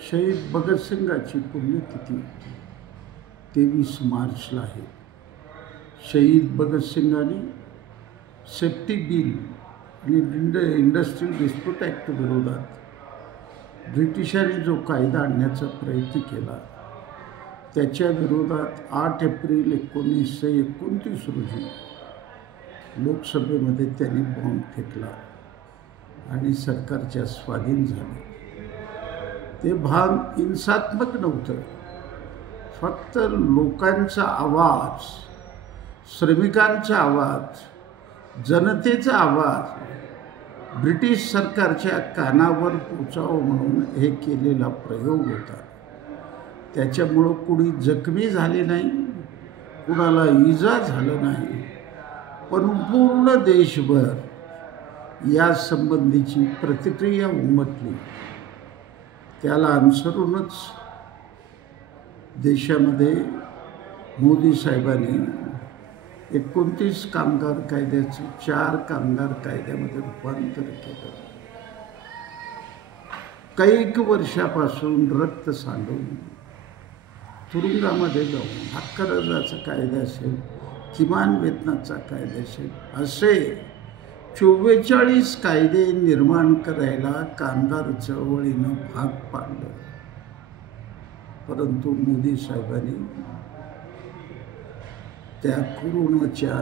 शहीद भगतसिंगाची पुण्यतिथी 23 मार्चला आहे. शहीद भगतसिंगांनी सेफ्टी बिल आणि इंडस्ट्रियल डिस्प्यूट ॲक्ट विरोधात ब्रिटिशांनी जो कायदा आणण्याचा प्रयत्न केला त्याच्या विरोधात 8 एप्रिल 1929 रोजी लोकसभेमध्ये त्यांनी बॉम्ब फेकला आणि सरकारच्या स्वाधीन झाले. ते भान हिंसात्मक नव्हतं, फक्त लोकांचा आवाज, श्रमिकांचा आवाज, जनतेचा आवाज ब्रिटिश सरकारच्या कानावर पोचावं म्हणून हे केलेला प्रयोग होता. त्याच्यामुळं कुणी जखमी झाले नाही, कुणाला इजा झालं नाही, पण पूर्ण देशभर या संबंधीची प्रतिक्रिया उमटली. त्याला अनुसरूनच देशामध्ये मोदी साहेबांनी 29 कामगार कायद्याचं 4 कामगार कायद्यामध्ये रूपांतर केलं. कैक वर्षापासून रक्त सांडून तुरुंगामध्ये जाऊन हक्करजाचा कायदा असेल, किमान वेतनाचा कायदा असेल, असे 44 कायदे निर्माण करायला कामगार चळवळीनं भाग पाडलं. परंतु मोदी साहेबांनी त्या कोरोनाच्या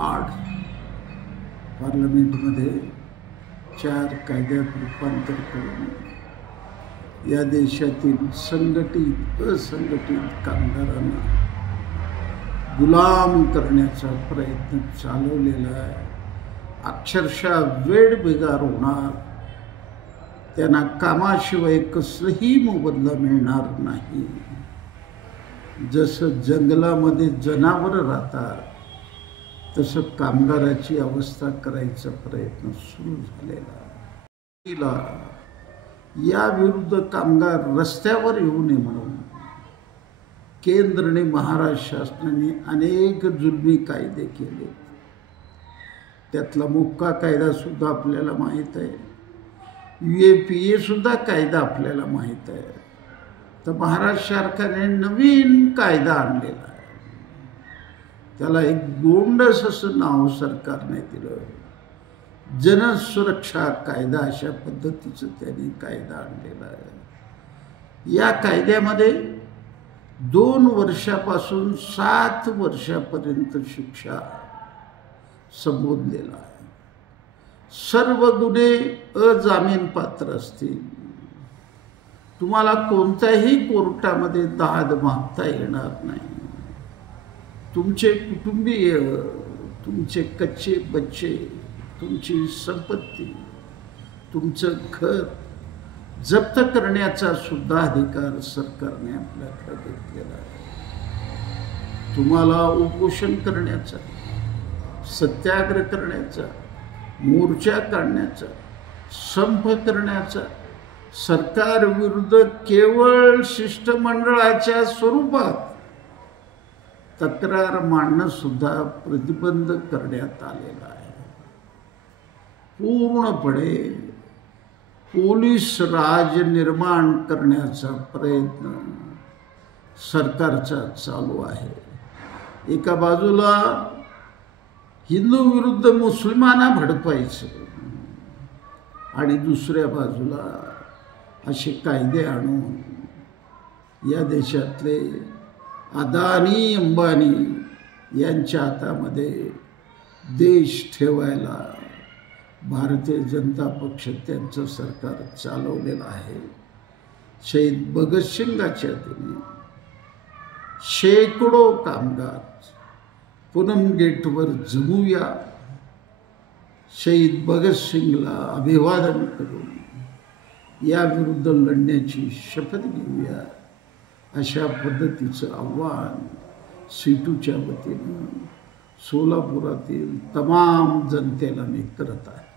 आड पार्लमेंटमध्ये 4 कायद्यात रूपांतर करून या देशातील संघटित असंघटित कामगारांना गुलाम करण्याचा प्रयत्न चालवलेला आहे. अक्षरशः वेठबिगार होणार, त्यांना कामाशिवाय कसलाही मोबदला मिळणार नाही. जसं जंगलामध्ये जनावरं राहतात तसं कामगाराची अवस्था करायचा प्रयत्न सुरू झालेला. या विरुद्ध कामगार रस्त्यावर येऊ नये म्हणून केंद्र आणि महाराष्ट्र शासनाने अनेक जुलमी कायदे केले. त्यातला मुक्का कायदा सुद्धा आपल्याला माहीत आहे, UAPA सुद्धा कायदा आपल्याला माहीत आहे. तर महाराष्ट्र सरकारने नवीन कायदा आणलेला आहे, त्याला एक गोंडस असं नाव सरकारने दिलं, जनसुरक्षा कायदा. अशा पद्धतीचं त्यांनी कायदा आणलेला आहे. या कायद्यामध्ये 2 वर्षापासून 7 वर्षापर्यंत शिक्षा संबोधलेला आहे. सर्व गुन्हे अजामीनपात्र असतील. तुम्हाला कोणत्याही कोर्टामध्ये दाद मागता येणार नाही. तुमचे कुटुंबीय, तुमचे कच्चे बच्चे, तुमची संपत्ती, तुमचं घर जप्त करण्याचा सुद्धा अधिकार सरकारने आपल्याकडे घेतलेला आहे. तुम्हाला उपोषण करण्याचा, सत्याग्रह करण्याचा, मोर्चा काढण्याचा, संप करण्याचा, सरकार विरुद्ध केवळ शिष्टमंडळाच्या स्वरूपात तक्रार मांडणं सुद्धा प्रतिबंध करण्यात आलेला आहे. पूर्णपणे पोलीस राज निर्माण करण्याचा प्रयत्न सरकारचा चालू आहे. एका बाजूला हिंदू विरुद्ध मुस्लिमांना भडकवायचं आणि दुसऱ्या बाजूला असे कायदे आणून या देशातले अदानी अंबानी यांच्या हातामध्ये देश ठेवायला भारतीय जनता पक्ष त्यांचं सरकार चालवलेलं आहे. शहीद भगतसिंगाच्या दिनी शेकडो कामगार पूनम गेटवर जमूया, शहीद भगतसिंगला अभिवादन करून या विरुद्ध लढण्याची शपथ घेऊया, अशा पद्धतीचं आव्हान सीटूच्या वतीनं सोलापुरातील तमाम जनतेला मी करत आहे.